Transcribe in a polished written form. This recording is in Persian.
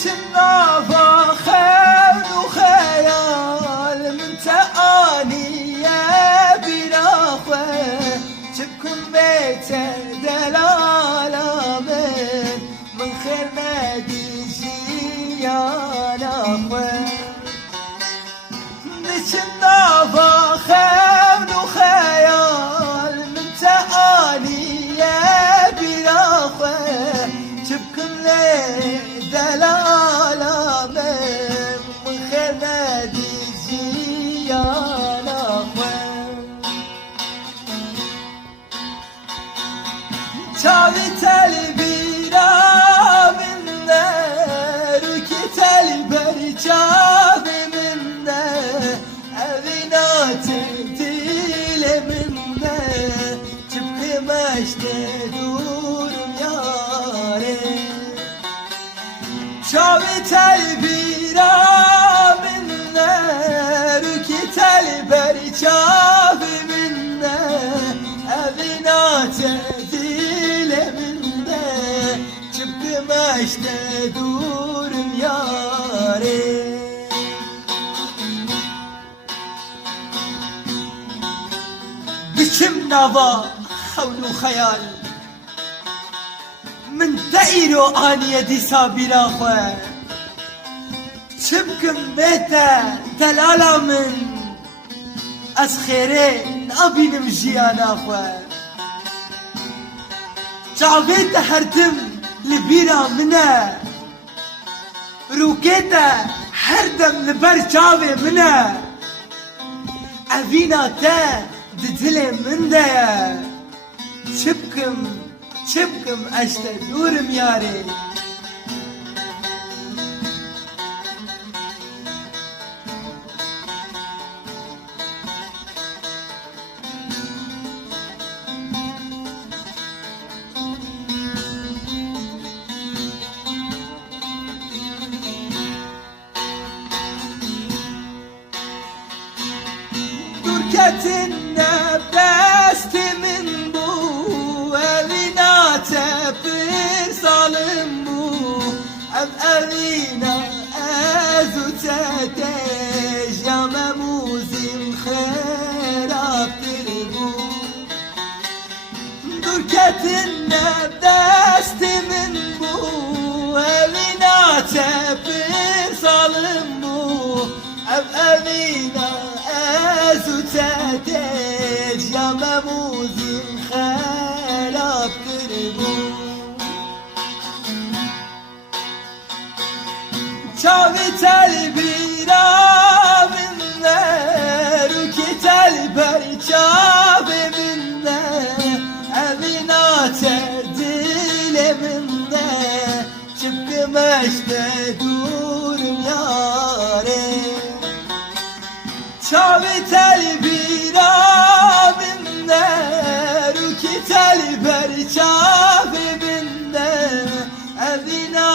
بچنا فخر وخيال من تآنية بناخوه تبكم بيت دلالة من خير ناديجي يا ناخوه بچنا فخر وخيال من تآنية بناخوه تبكم لي دلالة من خير ناديجي يا ناخوه شافت البيرة من نار وكت البرجاب من نار أبينا تهديل من نار تبقي مش تدور ياري شافت البيرة من نار وكت البرجاب من نار أبينا تهديل من نار تبقي مش تدور ياري بكم نظى حول وخيال من دائرو آنية دي سابيرا خواه تبكم بيتا دلالة من از خيري نابينم جيانا خواه جاويت هردم لبيرا منا روكيتا هردم لبر جاوي منا أبينا تا ددلي من دايا شبكم أشتا دورم ياري Durketine besti min bu evina tepir zalim bu evina ezute jame muzim xeraptir bu Durketine besti min bu evina tepir zalim bu evina زوتاتيج يا مموزي خراب تربو شافت البيرة من نار وكت البرجاب من نار أبينا ترديل من نار شبك مش تدور ياري شافت البيرة من نار وكت البرجاب من نار أبينا